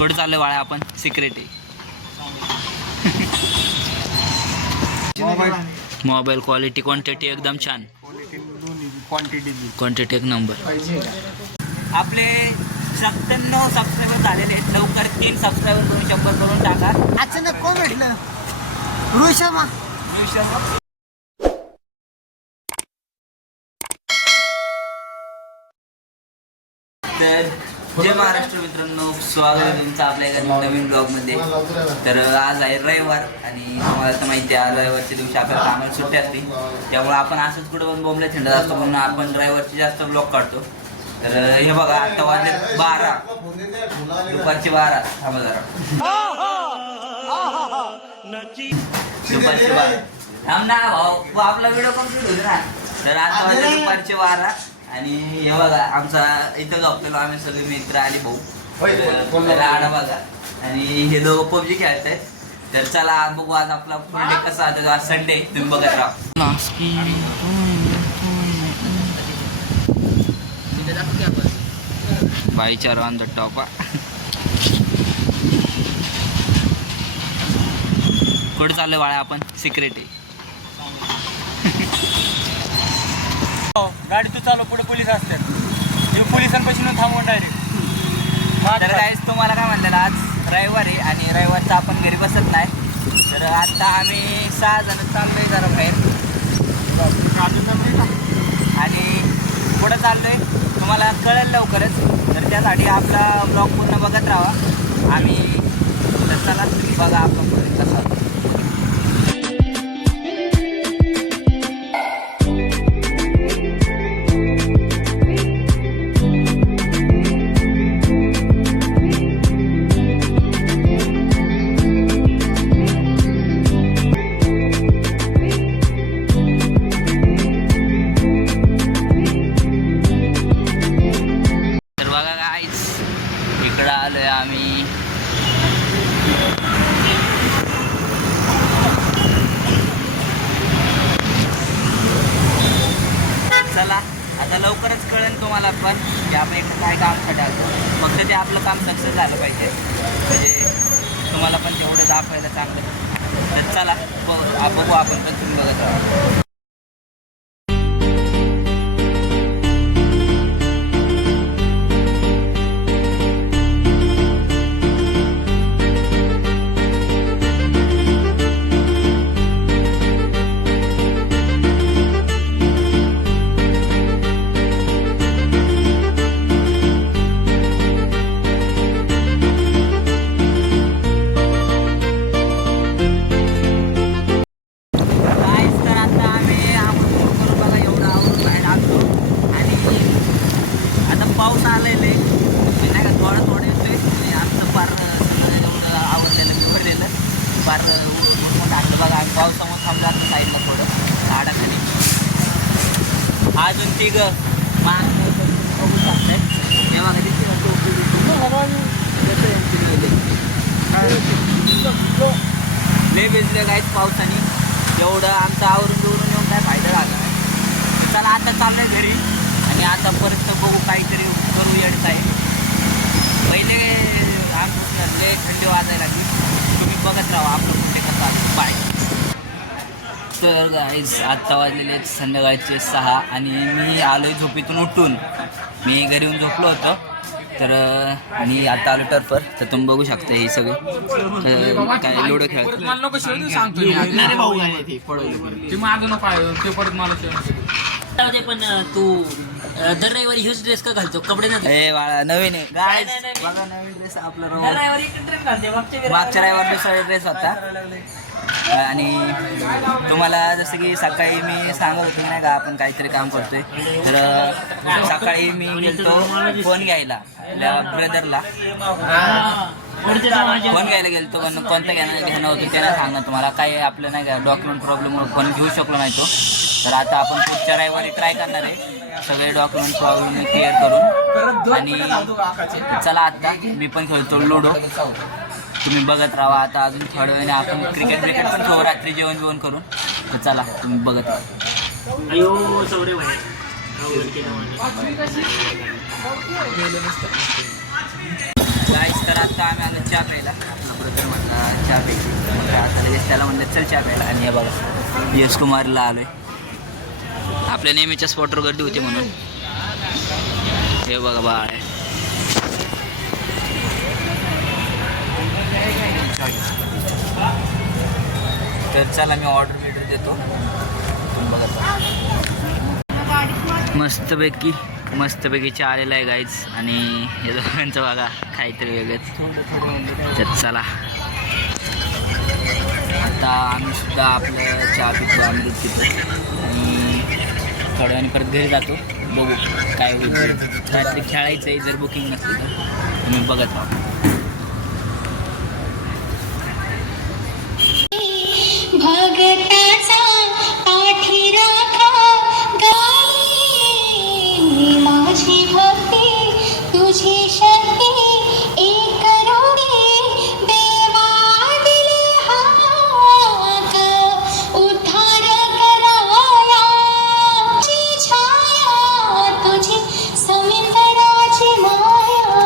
कुठे चाललोय बाळा आपण? सिक्रेट आहे. मोबाईल क्वालिटी क्वांटिटी एकदम छान. क्वांटिटी एक नंबर. आपले 97 सबस्क्रायबर झालेले आहेत. लवकर 3 सबस्क्रायबर करून 100 करून टाका. अचानक कोण भेटलं? रोहित शर्मा. तर जय महाराष्ट्र मित्रांनो, स्वागत आहे तुमचं आपल्या एका नवीन ब्लॉगमध्ये. तर आज आहे रविवार आणि तुम्हाला तर माहिती आहे रविवारच्या दिवशी आपल्याला कामाला सुट्टी असते. त्यामुळे आपण असंच कुठं पण बोंबला थंडत असतो म्हणून आपण रविवारची जास्त ब्लॉग काढतो. तर हे बघा आता वाजले 12 दुपारचे 12. थांबा जरा, दुपारचे 12 थांब ना भाऊ, आपला व्हिडिओ कम्प्लीट होतो ना. तर आता वाजले दुपारचे 12 आणि हे बघा आमचा इथं झोपलेलो आम्ही सगळे मित्र आले भाऊ. आडा बघा आणि हे दोघं पबजी खेळत आहेत. तर चला बघू आज आपला फुल डे कसा आता. आज संडे तुम्ही बघत राहा. भाईचार ऑन द टॉप. कुठे चाललोय बाळा आपण? सिक्रेट आहे. गाडी तू चालव, पुढे पोलीस असतात. पोलिसांपासून थांबवून डायरेक्ट. तर काहीच तुम्हाला काय म्हणलेलं, आज रविवार आहे आणि रविवारचा आपण घरी बसत नाही. तर आता आम्ही 6 जण चाललोय जरा बाहेर आणि पुढं चाललोय. तुम्हाला कळेल लवकरच. तर त्यासाठी आपला ब्लॉग पूर्ण बघत राहा. आम्ही तर चला बघा आपण कसा. इकडं आलोय आम्ही. चला आता लवकरच कळेल तुम्हाला पण की आपण इकडं काय काम आलो. फक्त ते आपलं काम सक्सेस झालं पाहिजे म्हणजे तुम्हाला पण तेवढं दाखवायला चांगलं. तर चला बघू आपण पण, तुम्ही बघत राहा. पाऊस आलेलं आहे नाही का, थोडं येतोय. आमचं फार एवढं आवडलेलं पेपर दिलं फार टाकलं बघा. आम्ही पावसामुळे थांबला साईडला थोडं झाडाखाली. अजून ती बघू शकताय तेव्हा लय भिजले काहीच पावसाने. एवढं आमचं आवरून येऊन काय फायदा झाला नाही. चला आता चाललंय घरी आणि आता परत बघू काहीतरी करू येत आहे. पहिले आमचं लय थंडी वाजायला लागली. तुम्ही बघत राहा आपलं कुठे कसं. बाय. तर गाईज आत्ता वाजलेले आहेत संध्याकाळचे 6 आणि मी आलो आहे झोपेतून उठून. मी घरी येऊन झोपलो होतो. तर आणि आता आलो टर्फवर. तर तुम्ही बघू शकता हे सगळे काय लुडो खेळत. पण तू दर रविवारी ह्यूज ड्रेस का घालतो? कपडे नाही बाळा, नवीन आहे गाईज. बघा नवीन ड्रेस आपला. मागच्या रविवारी दुसरा ड्रेस होता. आणि तुम्हाला जसं की सकाळी मी सांगत होतो नाही का आपण काहीतरी काम करतोय. तर सकाळी मी गेलतो फोन घ्यायला आपल्या ब्रदरला. फोन घ्यायला गेलतो पण कोणतं घेणं होतं त्याला सांगणं तुम्हाला. काय आपलं नाही का डॉक्युमेंट प्रॉब्लेममुळे फोन घेऊ शकलो नाही तो. तर आता आपण पुढच्या रविवारी ट्राय करणार आहे सगळे डॉक्युमेंट प्रॉब्लेम क्लिअर करून. आणि चला आता मी पण खेळतो लुडो. तुम्ही बघत राहा. आता अजून थोड्या वेळाने आपण क्रिकेट पण खेळू रात्री जेवण करून. तर चला तुम्ही बघत राहा. गाईस तर आता आम्ही आलो चहा प्यायला. आपला ब्रदर म्हटला चहा प्यायची, मग आता लगेच त्याला म्हणलं चल चहा प्यायला. आणि हे बघा यश कुमारला आलोय. आपल्या नेहमीच्या स्पॉटवर गर्दी होती म्हणून. हे बघा बाळ आहे. तर चला मी ऑर्डर देतो. मस्तपैकी चहा आलेला आहे गाईज. आणि हे दोघांचं बघा काहीतरी वेगळंच. तर चला आता आम्ही सुद्धा आपलं चहा पितो, अमृत पितो आणि थोड्या वेळाने परत घरी जातो. बघू काय होईल. रात्री खेळायचं आहे जर बुकिंग नसली तर तुम्ही बघत राहा. भगताचा पाठी राखा गावी, माझी भक्ती तुझी शक्ती एक करोडी, देवा दिले हाक उद्धार कराया, तुझी छाया तुझी समिंदराची माया,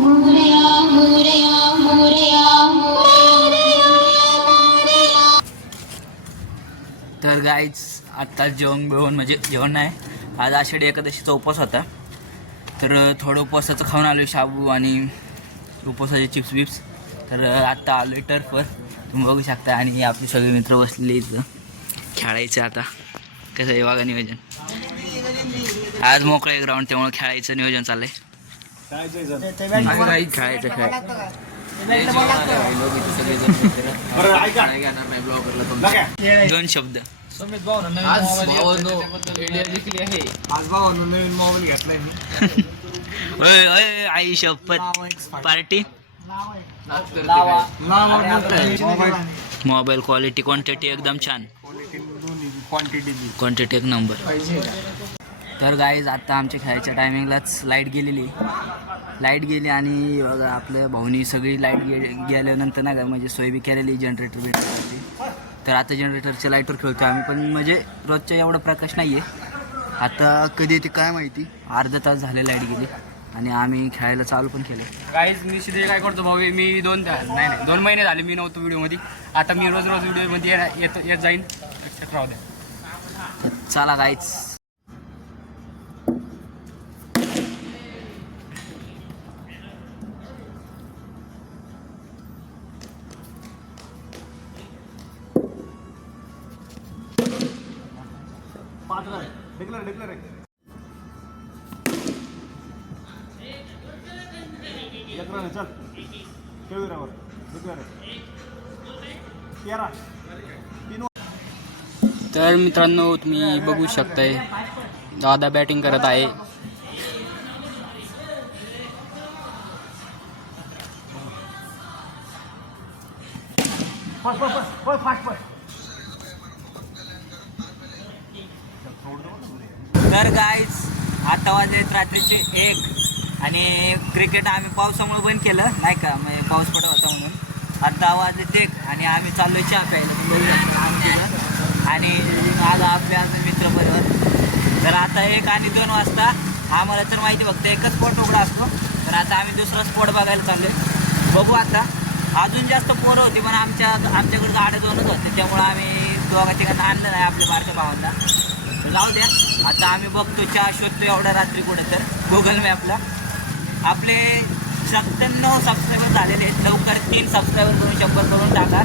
मोरया मोरया मोरया मोरया. तर गाईज आत्ता जेवण म्हणजे जेवण नाही, आज आषाढी एकादशीचा उपवास होता. तर थोडं उपवासाचं खाऊन आलो, शाबू आणि उपवासाचे चिप्स बिप्स. तर आत्ता आलो आहे टर्फवर, तुम्ही बघू शकता. आणि आपले सगळे मित्र बसलेले इथं खेळायचं. आता कसं आहे बघा नियोजन. आज मोकळं आहे ग्राउंड, त्यामुळे खेळायचं नियोजन चाललंय. खेळायचं दोन शब्द. आज इंडिया जिंकली आहे. आज भावानं नवीन मोबाईल घेतलाय मी. आई शपथ पार्टी. मोबाईल क्वालिटी क्वांटिटी एकदम छान. क्वांटिटी एक नंबर. तर गाईज आता आमच्या खेळायच्या टायमिंगलाच लाईट गेली आणि बघा आपल्या भाऊनी सगळी लाईट गेल्यानंतर ना का म्हणजे सोय बी केलेली जनरेटर भेटण्यासाठी. तर आता जनरेटरच्या लाईटवर खेळतो आम्ही, पण म्हणजे रोजच्या एवढा प्रकाश नाही आहे. आता कधी येते काय माहिती. अर्धा तास झाले लाईट गेली आणि आम्ही खेळायला चालू पण केलं. गाईज मी सीधे काय करतो भाऊ, मी 2 महिने झाले मी नव्हतो व्हिडिओमध्ये. आता मी रोज व्हिडिओमध्ये येत जाईन, लक्षात राहू द्या. तर चला गाईज. तर मित्रांनो तुम्ही बघू शकताय दादा बॅटिंग करत आहे. तर गाईज आता वाजलेत रात्रीचे 1 आणि क्रिकेट आम्ही पावसामुळे बंद केलं नाही का, म्हणजे पाऊस पडत होता म्हणून. आता वाजलेत 1 आणि आम्ही चाललोय चहा प्यायला. आणि आज आपल्या मित्रपरिवार. तर आता 1 आणि 2 वाजता आम्हाला तर माहिती फक्त एकच स्पॉट उघडा असतो. तर आता आम्ही दुसरा स्पॉट बघायला चाललोय. बघू आता. अजून जास्त पोरं होती पण आमच्याकडे गाड्या 2च होते, त्यामुळे आम्ही दोघा ठिकाणी आणलं नाही आपल्या बारक्या भावांना. जाऊ द्या. आता आम्ही बघतो चहा शोधतो एवढ्या रात्री कुठं तर गुगल मॅपला. आपले 97 सबस्क्रायबर झालेले आहेत. लवकर 3 सबस्क्रायबर करून 100 करून टाका.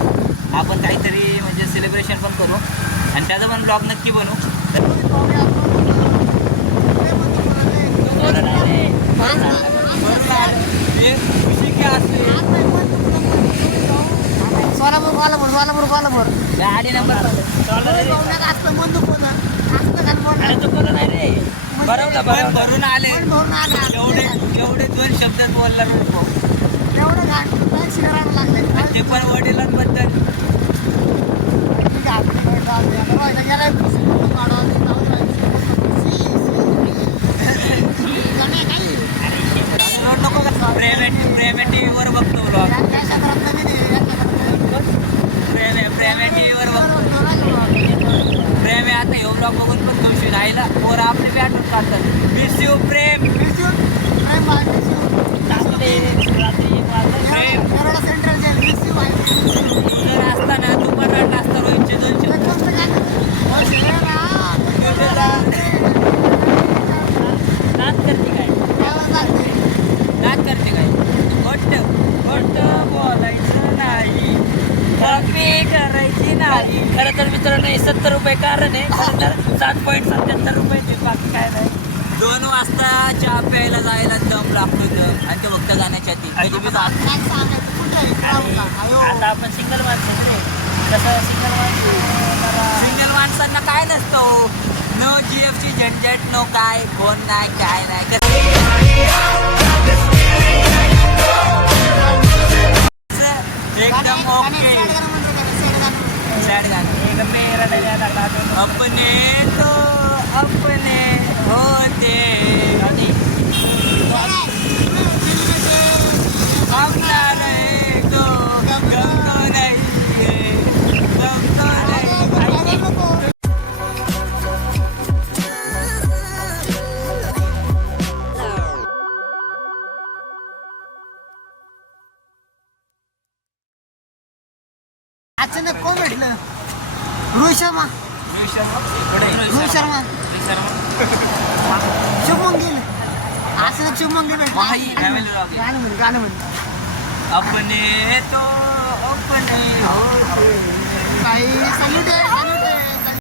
आपण काहीतरी म्हणजे सेलिब्रेशन पण करू आणि त्याचा पण ब्लॉग नक्की बनवू. सोलापूर गाडी नंबर भरून आले. एवढे 2 शब्दात बोलला ते पण वडिलांबद्दल. प्रेमे टीव्हीवर बघतो ब्लॉग. प्रेमे टीव्हीवर बघतो. प्रेम आता हे ब्लॉग बघून पण खुशी राहिला. पोरं आपली बी आठवण काढतात. मिस यू प्रेम. प्रेम काय कारण आहे खरं तर 7.77 रुपये ते बाकी काय नाही 2 वाजता चहा प्यायला जायला दम लागतो इथं. आणि ते फक्त जाण्याच्या आधी कधी बी जात काय सांगायचं कुठे आणि आता आपण सिंगल माणसं रे कसं सिंगल माणसं सिंगल माणसांना काय नसतं नो GF ची झंझट नो काय फोन नाही काय नाही एकदम ओके सॅड गाणं अपने तो अपने होते अपना रहे तो गम तो नहीं है, गम तो नहीं. अचानक कोण भेटलं रोहित शर्मा रोहित शर्मा शुभमन गिल अचानक शुभमन गिल भेटला. वही फॅमिली रॉक गाणं म्हण अपने तो अपने होते काही सॅल्यूट आहे